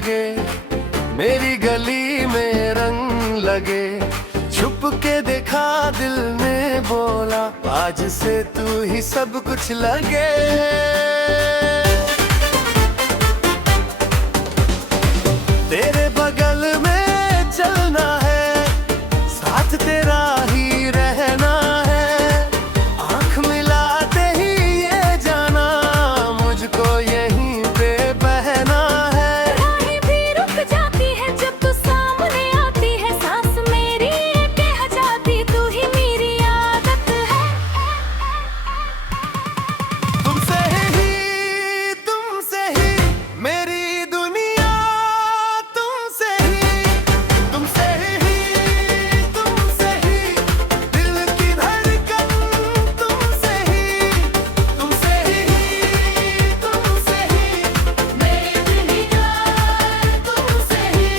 जगे, मेरी गली में रंग लगे। छुप के देखा दिल ने बोला, आज से तू ही सब कुछ लगे। तेरे बगल में चलना है, साथ तेरा ही रहना है। आंख मिलाते ही ये जाना, मुझको यहीं पे बहना है। राहें भी रुक जाती है जब तू सामने आती है। सांस मेरी ये कह जाती, तू ही मेरी आदत है। तुमसे ही मेरी दुनिया, तुमसे ही दिल की धड़कन, तुमसे ही मेरी दुनिया, तुमसे ही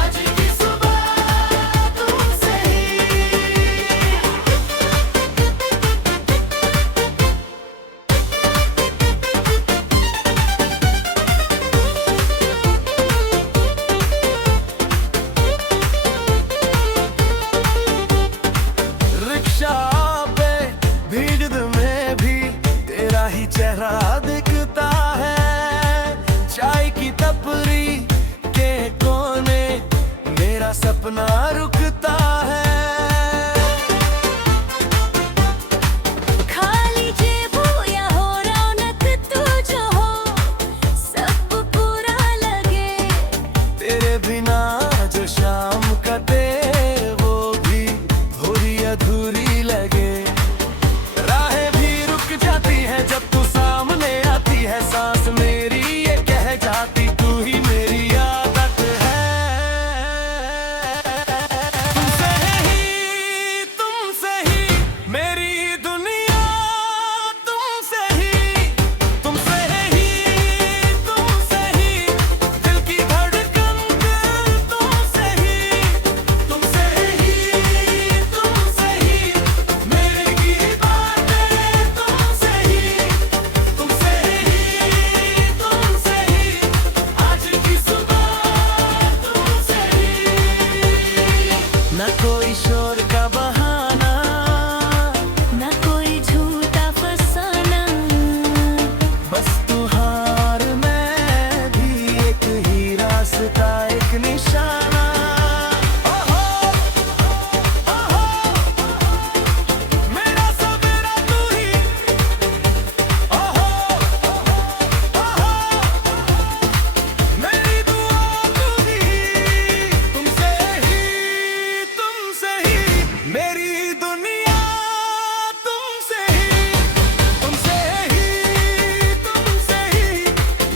आज की सुबह, तुमसे ही। रिक्शा पे भीड़ में भी तेरा ही चेहरा दिखता है। चाय की टपरी के कोने मेरा सपना रुकता है। खाली जेब हो या हो रौनक, तू जो हो सब पूरा लगे। तेरे बिना जो शाम कटे, वो भी थोड़ी अधूरी लगे। राहें भी रुक जाती है जब तू सामने आती है। सांस मेरी ये कह जाती, तू ही मेरी आदत है। तुमसे ही मेरी दुनिया, तुमसे ही दिल की धड़कन, तुमसे ही मेरे की बातें, तुमसे ही आज की सुबह, तुमसे ही। न कोई शोर का बहाना, ना कोई झूठा फसाना। बस तू हार, मैं भी एक ही रास्ता, एक निशाना। ओहो, ओहो, मेरा सवेरा तू ही। ओहो, ओहो, मेरी दुआ तू ही। तुमसे ही मेरी दुनिया, तुमसे ही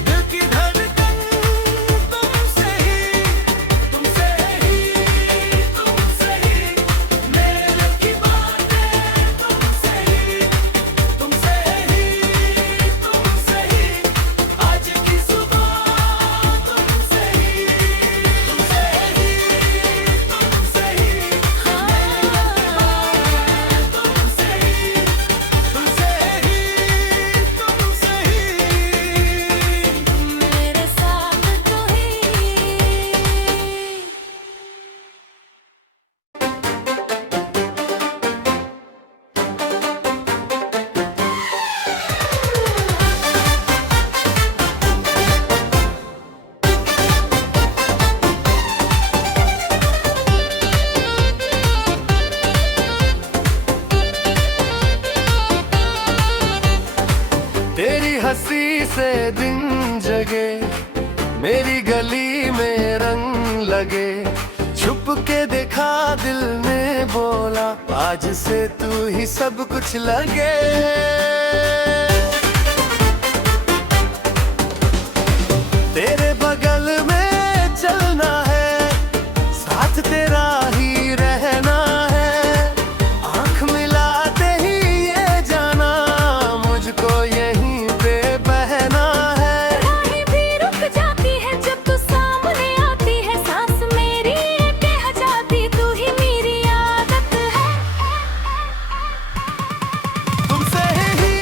दिल की धड़कन, तुमसे ही मेरे की बातें, तुमसे ही आज की सुबह, तुमसे ही मेरे साथ तू ही। तेरी हंसी से दिन जगे, मेरी गली में रंग लगे। छुप के देखा दिल ने बोला, आज से तू ही सब कुछ लगे। तेरे बगल में चलना है, साथ तेरा ही रहना है। आंख मिलाते ही ये जाना, मुझको यहीं पे बहना है। राहें भी रुक जाती है जब तू सामने आती है। सांस मेरी ये कह जाती, तू ही मेरी आदत है। तुमसे ही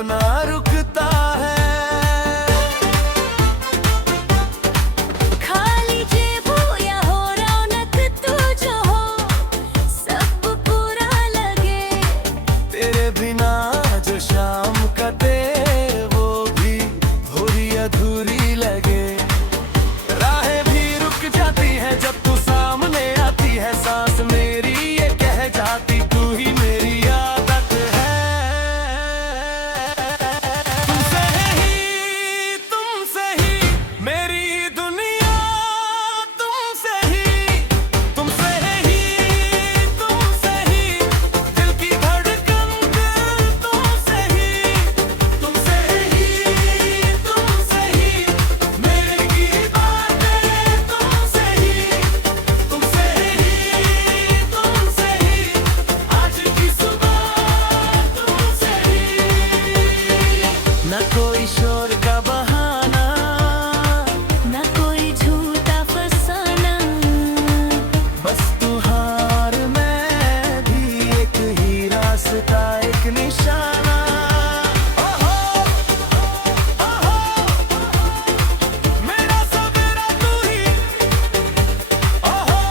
सपना रुकता है। खाली जेब हो या हो रौनक तू जो हो, सब पूरा लगे। तेरे बिना जो शाम कटे वो भी थोड़ी अधूरी लगे। राहें भी रुक जाती है जब तू सामने आती है, सांस मेरी ये कह जाती तू ही मेरी आदत है। तुमसे ही मेरी दुनिया, तुमसे ही दिल की धड़कन, तुमसे ही मेरे की बातें, तुमसे ही आज की सुबह, तुमसे ही। न कोई शोर का बहाना, ना कोई झूठा फसाना, बस तू हार मैं भी एक ही रास्ता, एक निशाना। ओहो, ओहो, मेरा सवेरा तू ही। ओहो,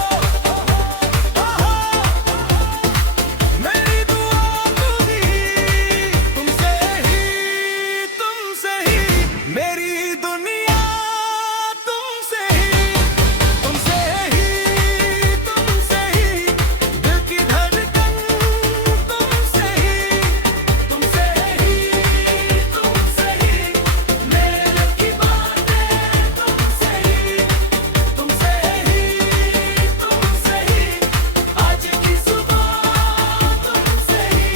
ओहो, मेरी दुआ तू ही। तुमसे ही मेरी दुनिया, तुमसे ही दिल की धड़कन, तुमसे ही मेरे की बातें, तुमसे ही आज की सुबह, तुमसे ही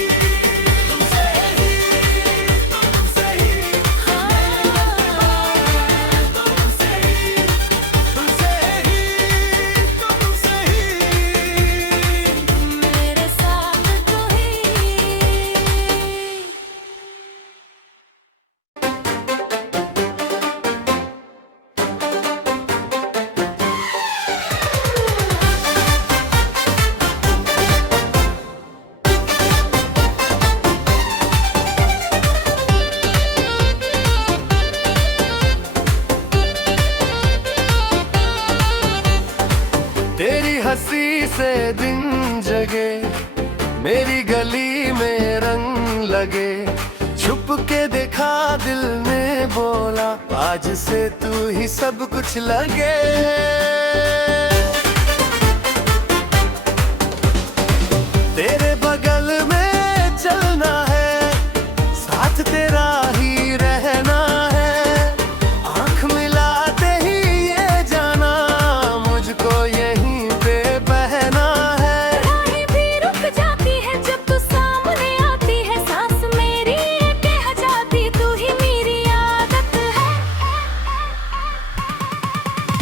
मेरे साथ तू ही। तेरी हंसी से दिन जगे, मेरी गली में रंग लगे। छुप के देखा दिल ने बोला, आज से तू ही सब कुछ लगे। तेरे बगल में चलना है, साथ तेरा ही रहना है। आँख मिलाते ही ये जाना, मुझको यहीं पे बहना है। राहें भी रुक जाती है जब तू सामने आती है, सांस मेरी ये कह जाती तू ही मेरी आदत है।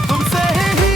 तुमसे ही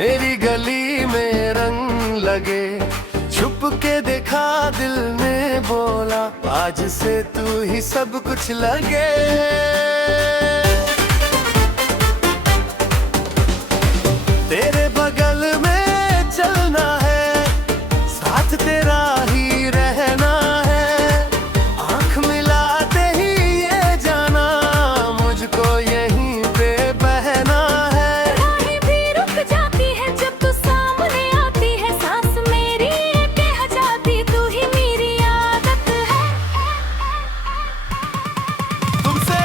मेरी गली में रंग लगे। छुप के देखा दिल ने बोला, आज से तू ही सब कुछ लगे। तेरे बगल में चलना है, साथ तेरा ही रहना है। आंख मिलाते ही ये जाना, मुझको यहीं पे बहना है। राहें भी रुक जाती है जब तू सामने आती है। सांस मेरी ये कह जाती, तू ही मेरी आदत है। तुमसे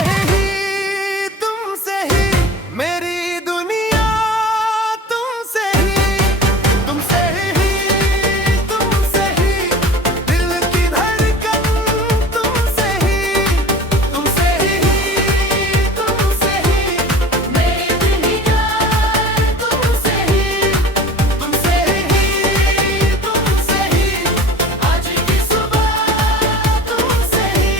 ही मेरी दुनिया, तुमसे ही दिल की धड़कन, तुमसे ही मेरी दुनिया, तुमसे ही आज की सुबह तुमसे ही।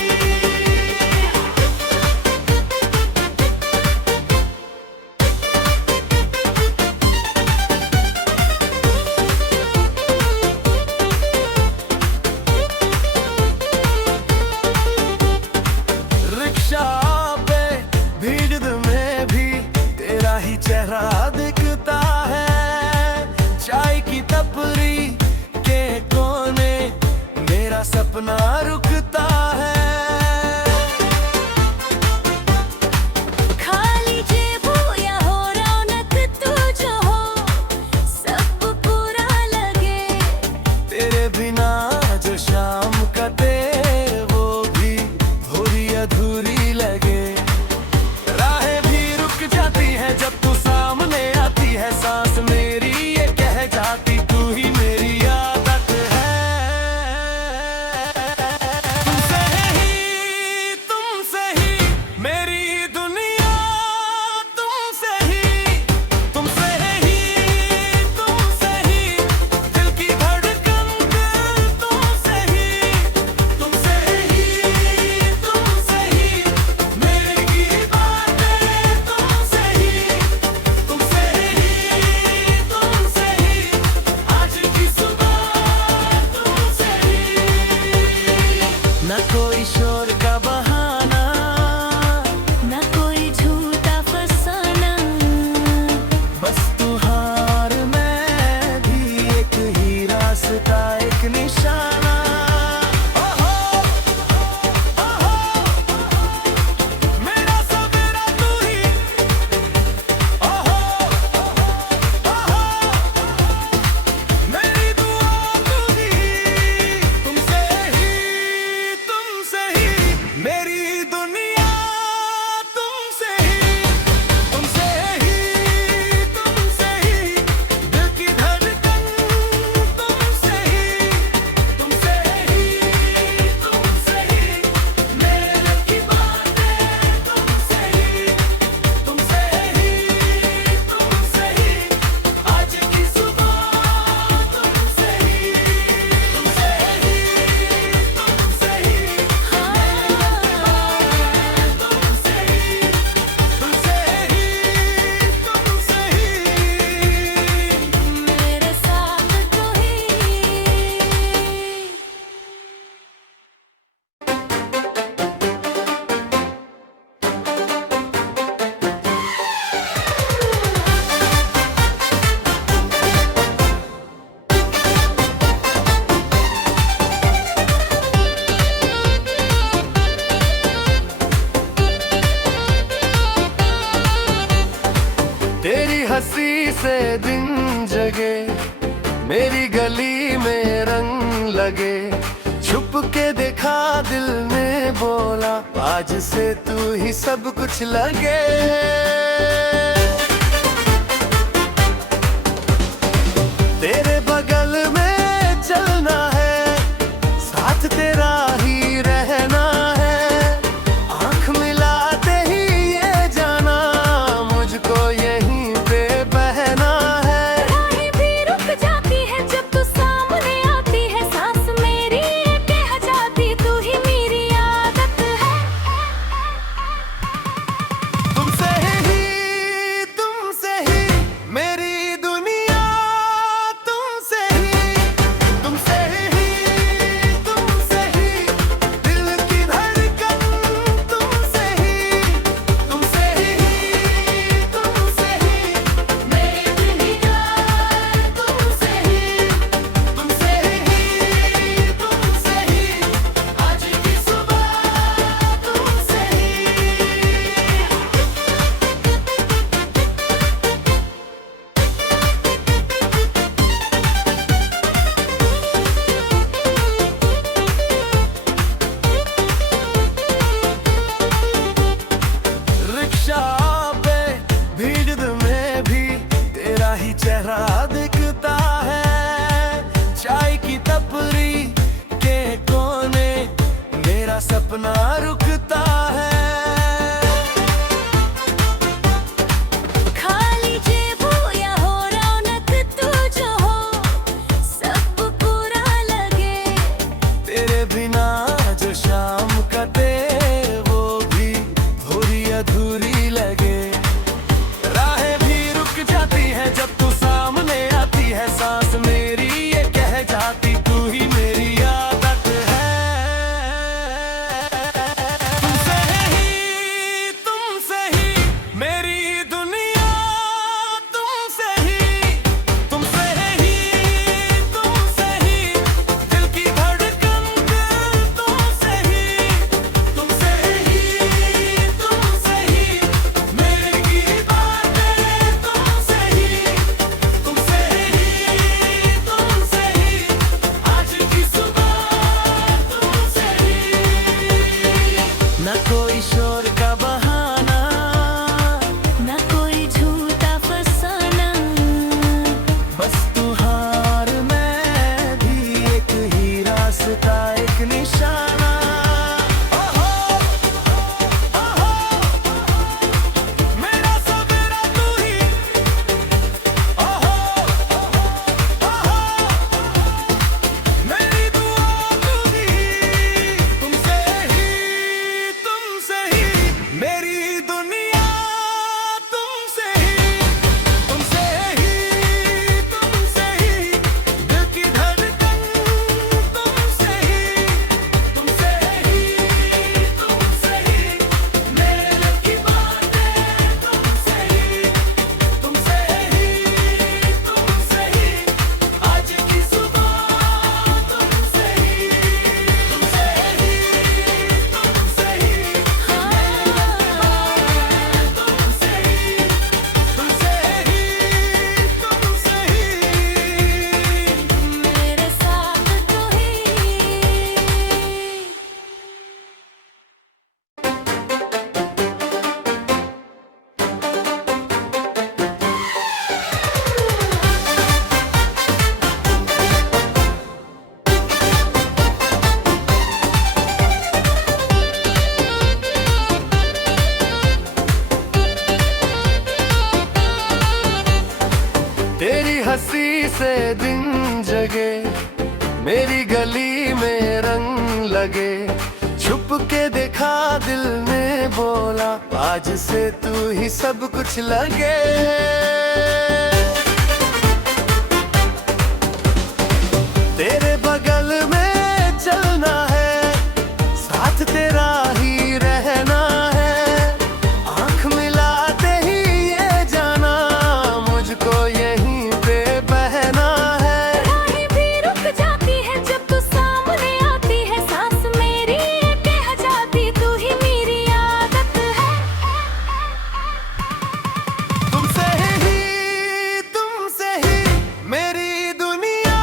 रिक्शा पे भीड़ में भी तेरा ही चेहरा दिखता है। चाय की टपरी के कोने मेरा सपना रुकता है। खाली जेब हो या हो रौनक, तू जो हो सब पूरा लगे। तेरे बिना जो शाम कटे, वो भी थोड़ी अधूरी लगे। राहें भी रुक जाती है जब तू सामने आती है। सांस मेरी ये कह जाती, तू ही मेरी आदत है। तुमसे ही मेरी दुनिया, तुमसे ही दिल की धड़कन, तुमसे ही मेरी की बातें, तुमसे ही आज की सुबह तुमसे ही। न कोई शोर का बहाना, ना कोई झूठा फसाना। बस तू हार, मैं भी एक ही रास्ता, एक निशाना। ओहो, मेरा सवेरा तू ही। ओहो, मेरी दुआ तू ही। तुमसे ही मेरी दुनिया, तुमसे ही दिल की धड़कन, तुमसे ही मेरे की बातें, तुमसे ही आज की सुबह तुमसे ही। मेरे साथ तू ही। तेरी हंसी से दिन जगे, मेरी गली में रंग लगे। छुप के देखा दिल ने बोला, आज से तू ही सब कुछ लगे। तेरे बगल में चलना है, साथ तेरा ही रहना है। आंख मिलाते ही ये जाना, मुझको यहीं पे बहना है। राहें भी रुक जाती है जब तू सामने आती है। सांस मेरी ये कह जाती, तू ही मेरी आदत है। तुमसे ही सपना रुकता है। खाली जेब हो या हो रौनक तू जो हो, सब पूरा लगे। तेरे बिना जो शाम कटे वो भी थोड़ी अधूरी लगे। राहें भी रुक जाती है जब तू सामने आती है। सांस मेरी ये कह जाती तू ही मेरी आदत है। तुमसे ही मेरी दुनिया, तुमसे ही दिल की धड़कन तुमसे ही मेरी बातें तुमसे ही आज की सुबह तुमसे ही। न कोई शोर का बहाना, ना कोई झूठा फसाना। बस तू हार मैं भी एक ही रास्ता, एक निशाना। ओहो, ओहो, मेरा सवेरा तू ही। ओहो, ओहो, मेरी दुआ तू ही। तुमसे ही मेरी दुनिया, तुमसे ही दिल की धड़कन तुमसे ही मेरे की बातें तुमसे ही आज की सुबह तुमसे ही मेरे साथ तू ही। तेरी हंसी से दिन जगे, मेरी गली में रंग लगे। छुप के देखा दिल ने बोला, आज से तू ही सब कुछ लगे। तेरे बगल में चलना है, साथ तेरा ही रहना है। आँख मिलाते ही ये जाना, मुझको यहीं पे बहना है। राहें भी रुक जाती है जब तू सामने आती है। सांस मेरी ये कह जाती तू ही मेरी आदत है। तुमसे ही मेरी दुनिया,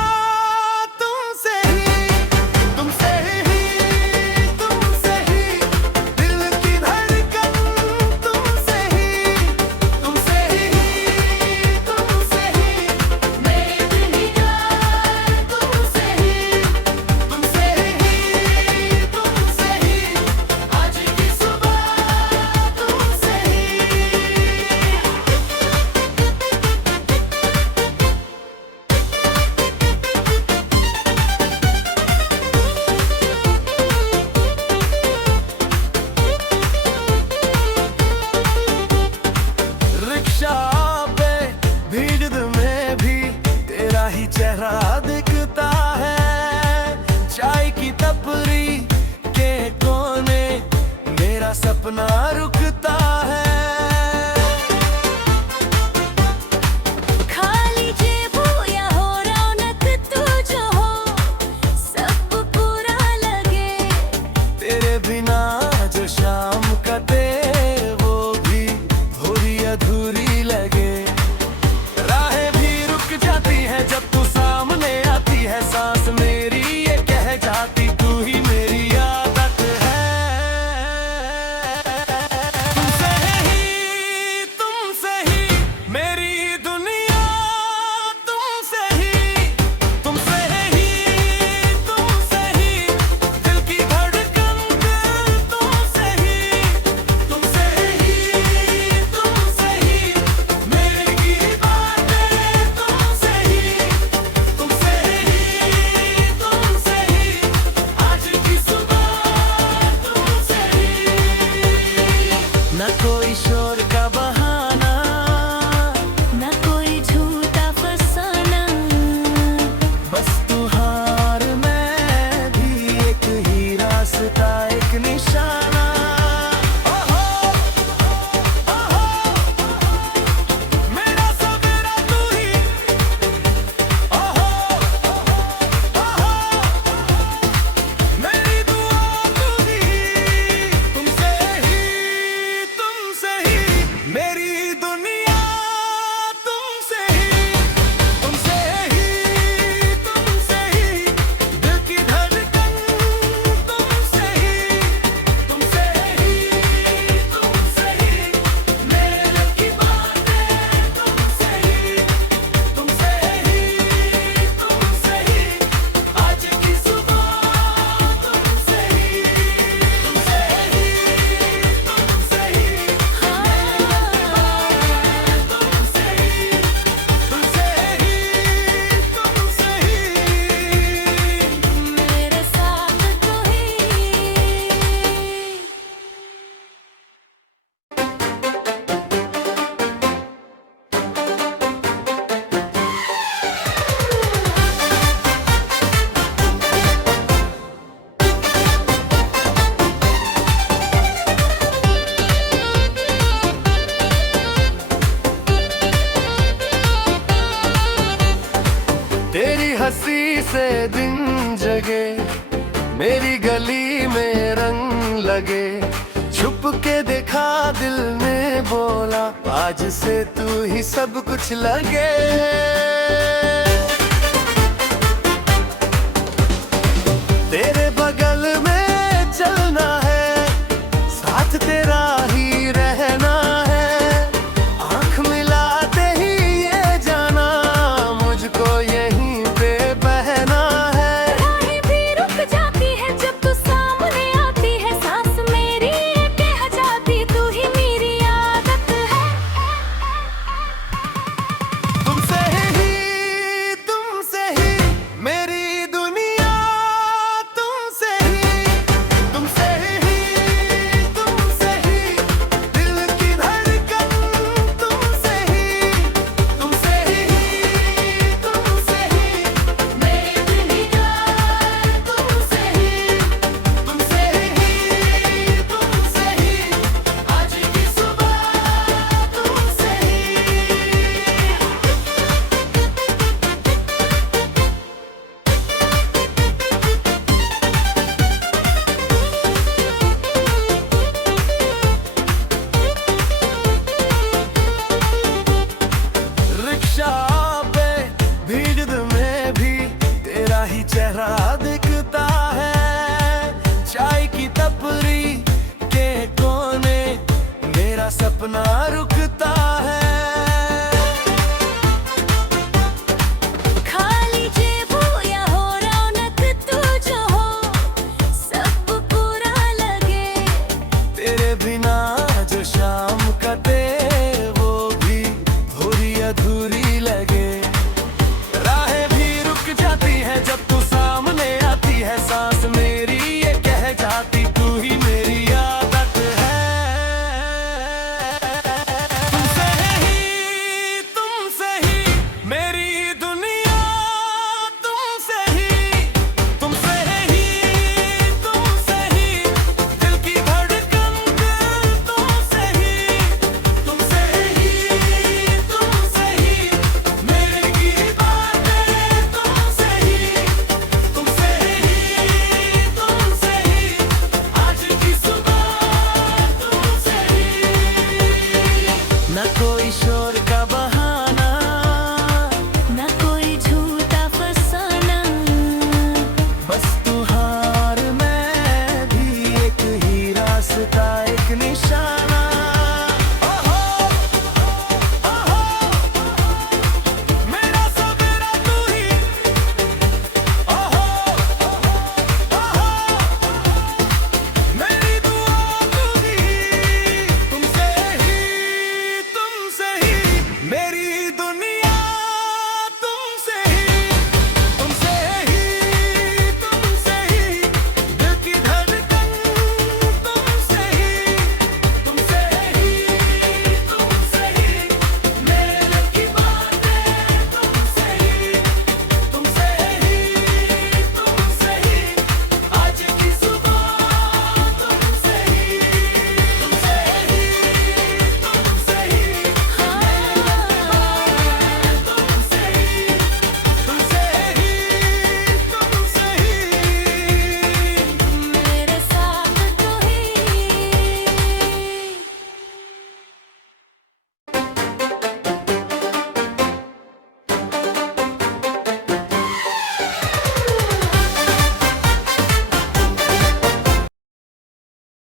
तुमसे ही दिल की धड़कन तुमसे ही मेरी दुनिया, तुमसे ही आज की सुबह तुमसे ही। रिक्शा पे भीड़ में भी तेरा ही चेहरा दिखता है। चाय की टपरी के कोने मेरा सपना रुकता है। खाली जेब हो या हो रौनक तू जो हो, सब पूरा लगे। तेरे बिना जो शाम कटे वो भी थोड़ी अधूरी लगे। राहें भी रुक जाती है जब तू सामने आती है। सांस मेरी ये कह जाती तू ही मेरी आदत है। हंसी से दिन जगे, मेरी गली में रंग लगे। छुप के देखा दिल ने बोला, आज से तू ही सब कुछ लगे। तेरे बगल में चलना है, साथ तेरा ही रहना है। आंख मिलाते ही ये जाना, मुझको यहीं पे बहना है। राहें भी रुक जाती है जब तू सामने आती है, सांस मेरी ये कह जाती तू ही मेरी आदत है। तुमसे ही मेरी दुनिया, तुमसे ही दिल की धड़कन, तुमसे ही मेरी दुनिया, तुमसे ही आज की सुबह तुमसे ही। रिक्शा पे भीड़ में भी तेरा ही चेहरा दिखता है। चाय की टपरी के कोने मेरा सपना रुक